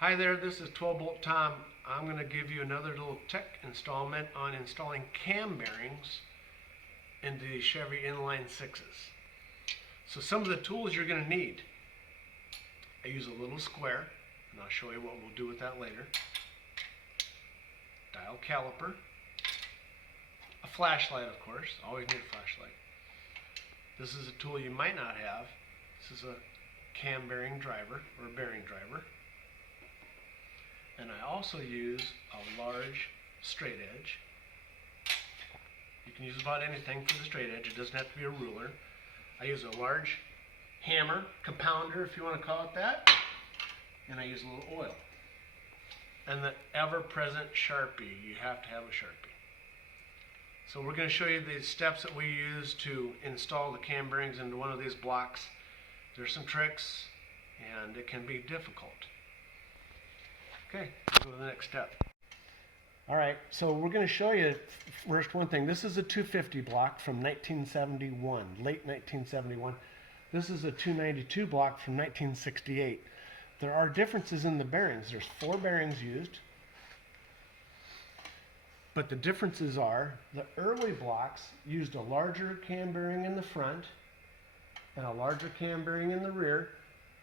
Hi there, this is 12 Bolt Tom. I'm going to give you another little tech installment on installing cam bearings into the Chevy Inline 6s. So some of the tools you're going to need. I use a little square, and I'll show you what we'll do with that later. Dial caliper. A flashlight, of course. Always need a flashlight. This is a tool you might not have. This is a cam bearing driver, or a bearing driver. And I also use a large straight edge. You can use about anything for the straight edge. It doesn't have to be a ruler. I use a large hammer, compounder if you want to call it that, and I use a little oil. And the ever-present Sharpie. You have to have a Sharpie. So we're going to show you the steps that we use to install the cam bearings into one of these blocks. There's some tricks, and it can be difficult. Okay, let's go to the next step. Alright, so we're going to show you first one thing. This is a 250 block from 1971, late 1971. This is a 292 block from 1968. There are differences in the bearings. There's 4 bearings used, but the differences are the early blocks used a larger cam bearing in the front and a larger cam bearing in the rear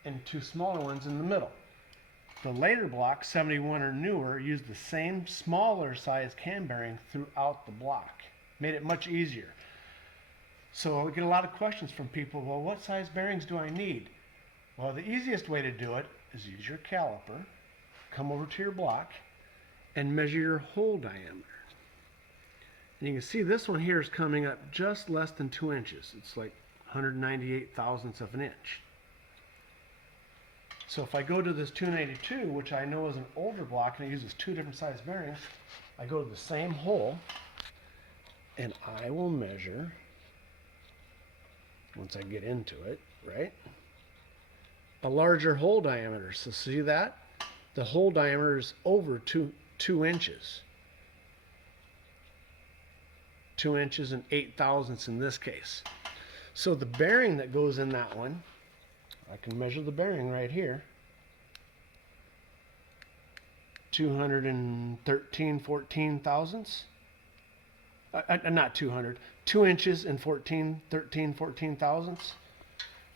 and 2 smaller ones in the middle. The later blocks, 71 or newer, used the same smaller size cam bearing throughout the block. Made it much easier. So we get a lot of questions from people, well, what size bearings do I need? Well, the easiest way to do it is use your caliper, come over to your block, and measure your hole diameter. And you can see this one here is coming up just less than 2 inches. It's like 198 thousandths of an inch. So if I go to this 292, which I know is an older block and it uses 2 different size bearings, I go to the same hole and I will measure, once I get into it, right, a larger hole diameter. So see that? The hole diameter is over 2 inches. 2 inches and 8 thousandths in this case. So the bearing that goes in that one, I can measure the bearing right here. 214 thousandths. Not 200. 2 inches and 14 thousandths.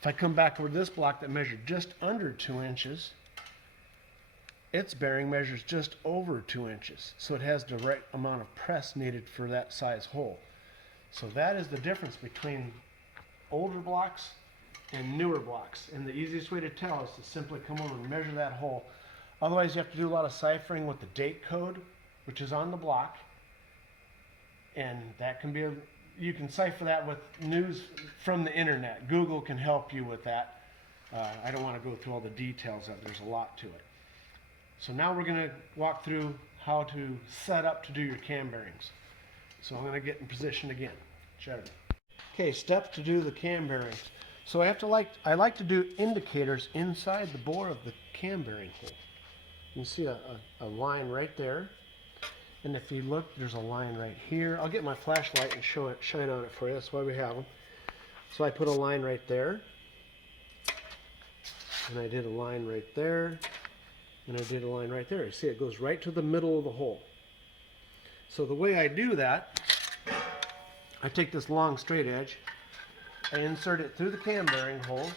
If I come back over this block that measured just under 2 inches, its bearing measures just over 2 inches. So it has the right amount of press needed for that size hole. So that is the difference between older blocks and newer blocks. And the easiest way to tell is to simply come over and measure that hole. Otherwise, you have to do a lot of ciphering with the date code, which is on the block. And that can be, you can cipher that with news from the internet. Google can help you with that. I don't want to go through all the details of it. There's a lot to it. So now we're going to walk through how to set up to do your cam bearings. So I'm going to get in position again. Chevy. Okay, steps to do the cam bearings. So I like to do indicators inside the bore of the cam bearing hole. You can see a line right there. And if you look, there's a line right here. I'll get my flashlight and shine on it for you. That's why we have them. So I put a line right there. And I did a line right there. And I did a line right there. You see it goes right to the middle of the hole. So the way I do that, I take this long straight edge, I insert it through the cam bearing holes,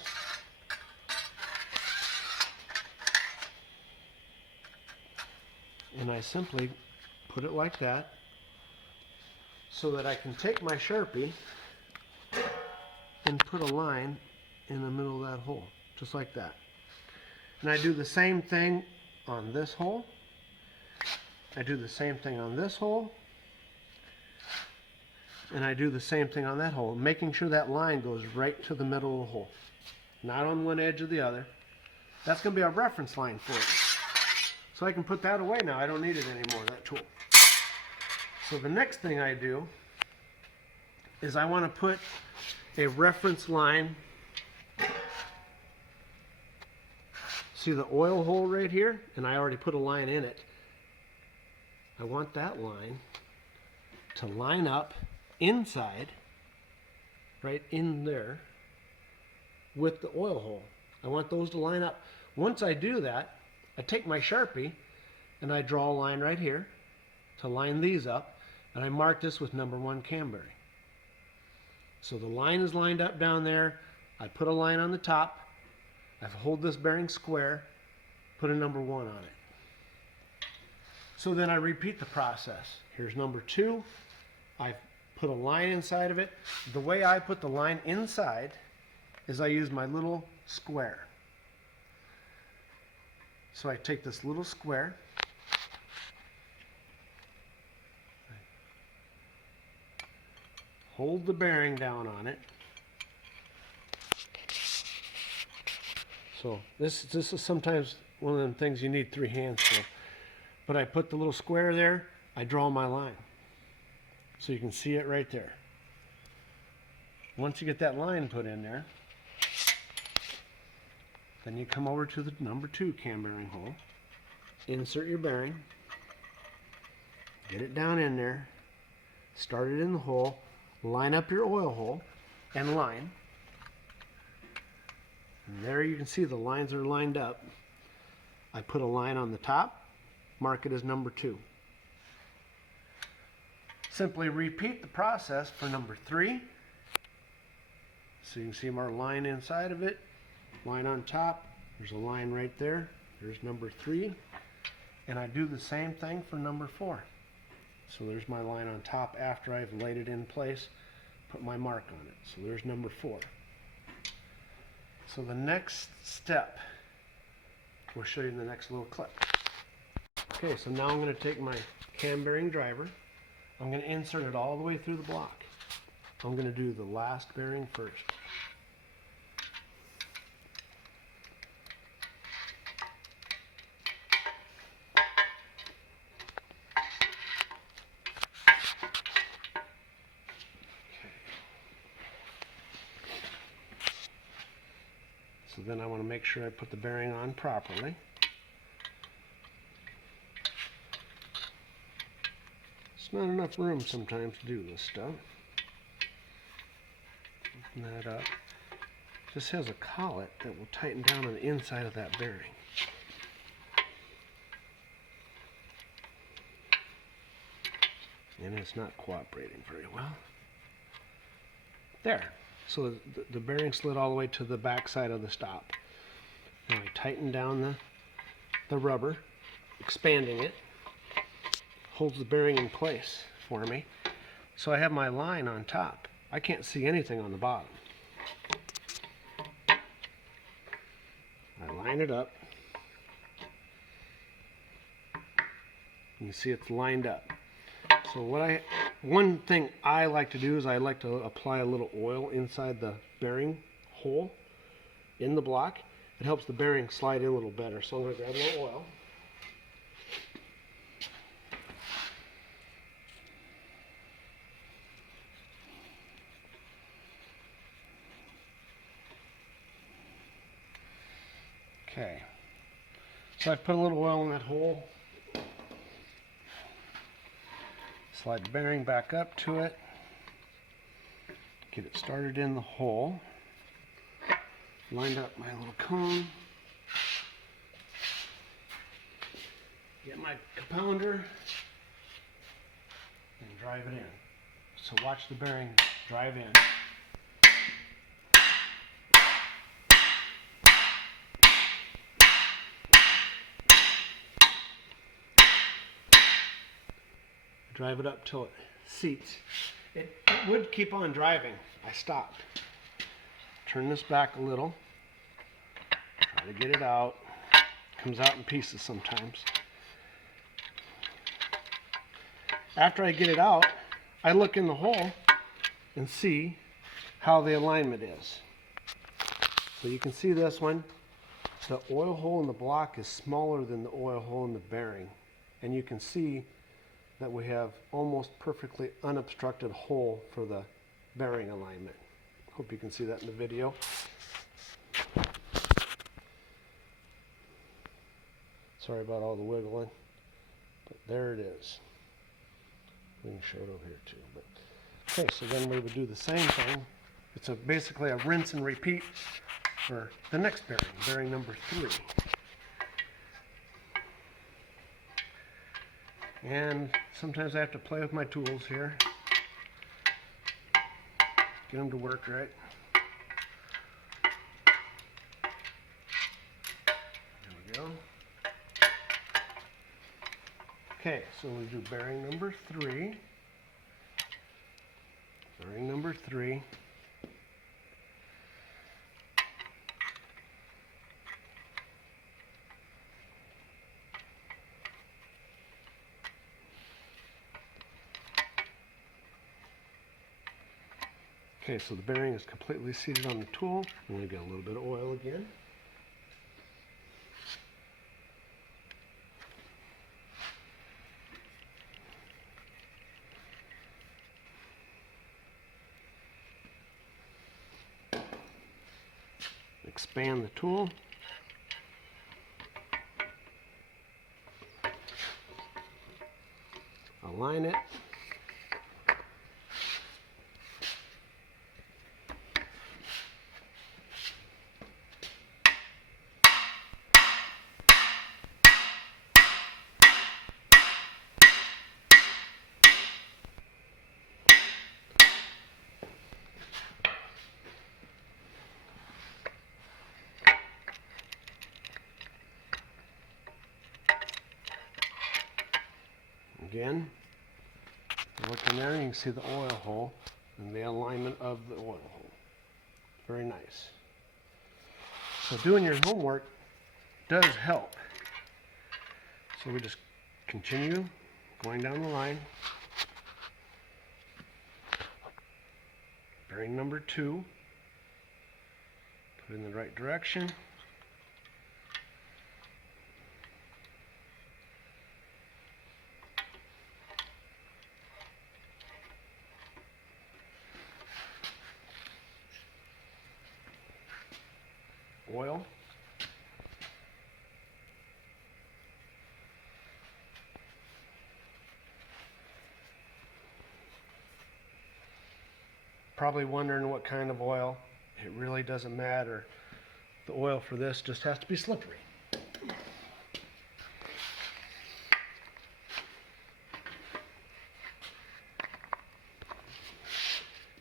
and I simply put it like that so that I can take my Sharpie and put a line in the middle of that hole, just like that. And I do the same thing on this hole. I do the same thing on this hole. And I do the same thing on that hole, making sure that line goes right to the middle of the hole, not on one edge or the other. That's going to be our reference line for it. So I can put that away now. I don't need it anymore, that tool. So the next thing I do is I want to put a reference line. See the oil hole right here? And I already put a line in it. I want that line to line up inside, right in there, with the oil hole. I want those to line up. Once I do that, I take my Sharpie and I draw a line right here to line these up, and I mark this with number 1 cam bearing. So the line is lined up down there. I put a line on the top. I hold this bearing square, put a number 1 on it. So then I repeat the process. Here's number 2. I put a line inside of it. The way I put the line inside is I use my little square. So I take this little square, hold the bearing down on it. So this is sometimes one of them things you need 3 hands for. But I put the little square there, I draw my line. So you can see it right there. Once you get that line put in there, then you come over to the number 2 cam bearing hole, insert your bearing, get it down in there, start it in the hole, line up your oil hole, and line. And there you can see the lines are lined up. I put a line on the top, mark it as number 2. Simply repeat the process for number 3. So you can see our line inside of it, line on top, there's a line right there, there's number 3. And I do the same thing for number 4. So there's my line on top after I've laid it in place, put my mark on it. So there's number 4. So the next step, we'll show you in the next little clip. Okay, so now I'm going to take my cam bearing driver, I'm going to insert it all the way through the block. I'm going to do the last bearing first. So then I want to make sure I put the bearing on properly. It's not enough room sometimes to do this stuff. Open that up. This has a collet that will tighten down on the inside of that bearing. And it's not cooperating very well. There. So the bearing slid all the way to the back side of the stop. Now I tighten down the rubber, expanding it, holds the bearing in place for me. So I have my line on top. I can't see anything on the bottom. I line it up. You see it's lined up. So one thing I like to do is I like to apply a little oil inside the bearing hole in the block. It helps the bearing slide in a little better. So I'm going to grab a little oil. Okay. So I've put a little oil in that hole. Slide the bearing back up to it, get it started in the hole, lined up my little cone, get my compounder, and drive it in. So watch the bearing drive in. Drive it up till it seats. It would keep on driving. I stopped. Turn this back a little. Try to get it out. Comes out in pieces sometimes. After I get it out, I look in the hole and see how the alignment is. So you can see this one. The oil hole in the block is smaller than the oil hole in the bearing. And you can see that we have almost perfectly unobstructed hole for the bearing alignment. Hope you can see that in the video. Sorry about all the wiggling, but there it is. We can show it over here too. But okay, so then we would do the same thing. It's basically a rinse and repeat for the next bearing, bearing number 3. And sometimes I have to play with my tools here. Get them to work right. There we go. Okay, so we do bearing number 3. Bearing number 3. Okay, so the bearing is completely seated on the tool. I'm going to get a little bit of oil again. Expand the tool. Align it. Again, look in there and you can see the oil hole and the alignment of the oil hole. Very nice. So doing your homework does help. So we just continue going down the line. Bearing number 2. Put it in the right direction. Oil. Probably wondering what kind of oil. It really doesn't matter. The oil for this just has to be slippery.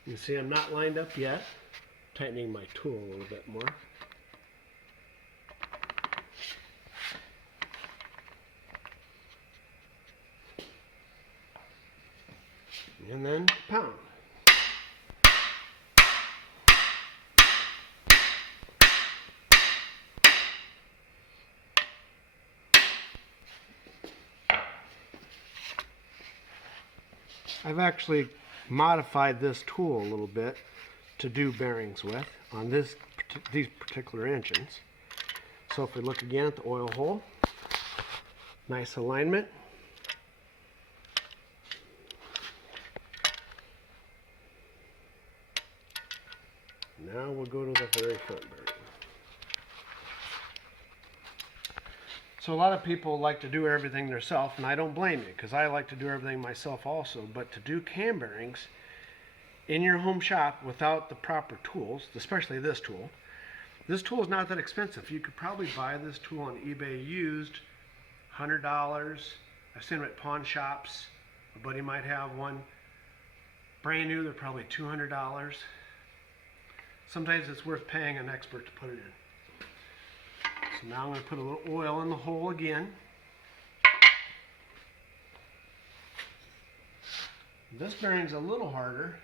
You see I'm not lined up yet. Tightening my tool a little bit more. And then pound. I've actually modified this tool a little bit to do bearings with on these particular engines. So if we look again at the oil hole, nice alignment. Now we'll go to the very front bearing. So a lot of people like to do everything themselves, and I don't blame you, because I like to do everything myself also. But to do cam bearings in your home shop without the proper tools, especially this tool is not that expensive. You could probably buy this tool on eBay used, $100. I've seen them at pawn shops. A buddy might have one. Brand new, they're probably $200. Sometimes it's worth paying an expert to put it in. So now I'm going to put a little oil in the hole again. This bearing's a little harder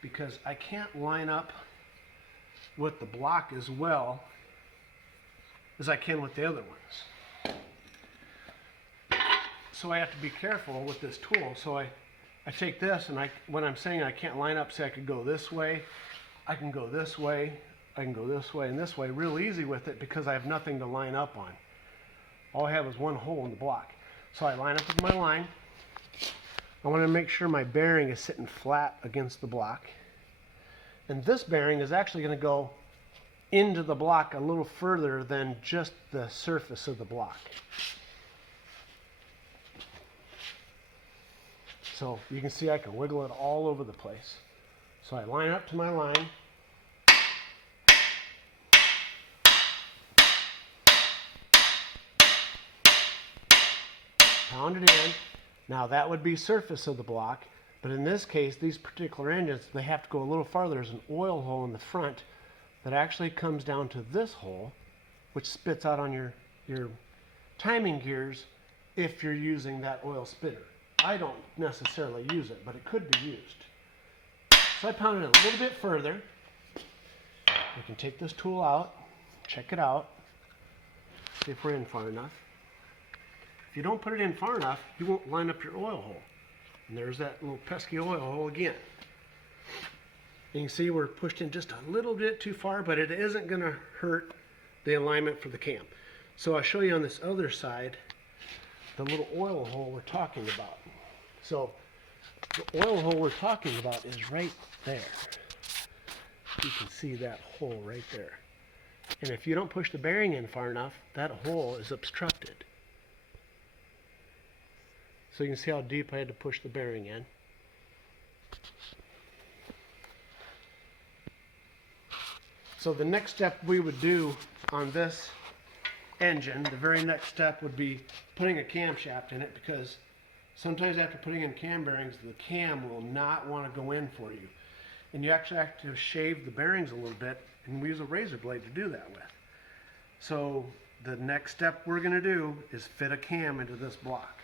because I can't line up with the block as well as I can with the other ones. So I have to be careful with this tool. So I take this, and when I'm saying I can't line up, say I could go this way, I can go this way, I can go this way and this way real easy with it because I have nothing to line up on. All I have is one hole in the block. So I line up with my line. I want to make sure my bearing is sitting flat against the block. And this bearing is actually going to go into the block a little further than just the surface of the block. So you can see I can wiggle it all over the place. So I line up to my line. pound it in. Now that would be surface of the block, but in this case, these particular engines, they have to go a little farther. There's an oil hole in the front that actually comes down to this hole, which spits out on your timing gears if you're using that oil spitter. I don't necessarily use it, but it could be used. So I pounded it a little bit further. We can take this tool out, check it out, see if we're in far enough. If you don't put it in far enough, you won't line up your oil hole. And there's that little pesky oil hole again. You can see we're pushed in just a little bit too far, but it isn't going to hurt the alignment for the cam. So I'll show you on this other side the little oil hole we're talking about. So the oil hole we're talking about is right there. You can see that hole right there. And if you don't push the bearing in far enough, that hole is obstructed. So you can see how deep I had to push the bearing in. So the next step we would do on this engine, the very next step would be putting a camshaft in it, because sometimes after putting in cam bearings, the cam will not want to go in for you. And you actually have to shave the bearings a little bit, and we use a razor blade to do that with. So the next step we're going to do is fit a cam into this block.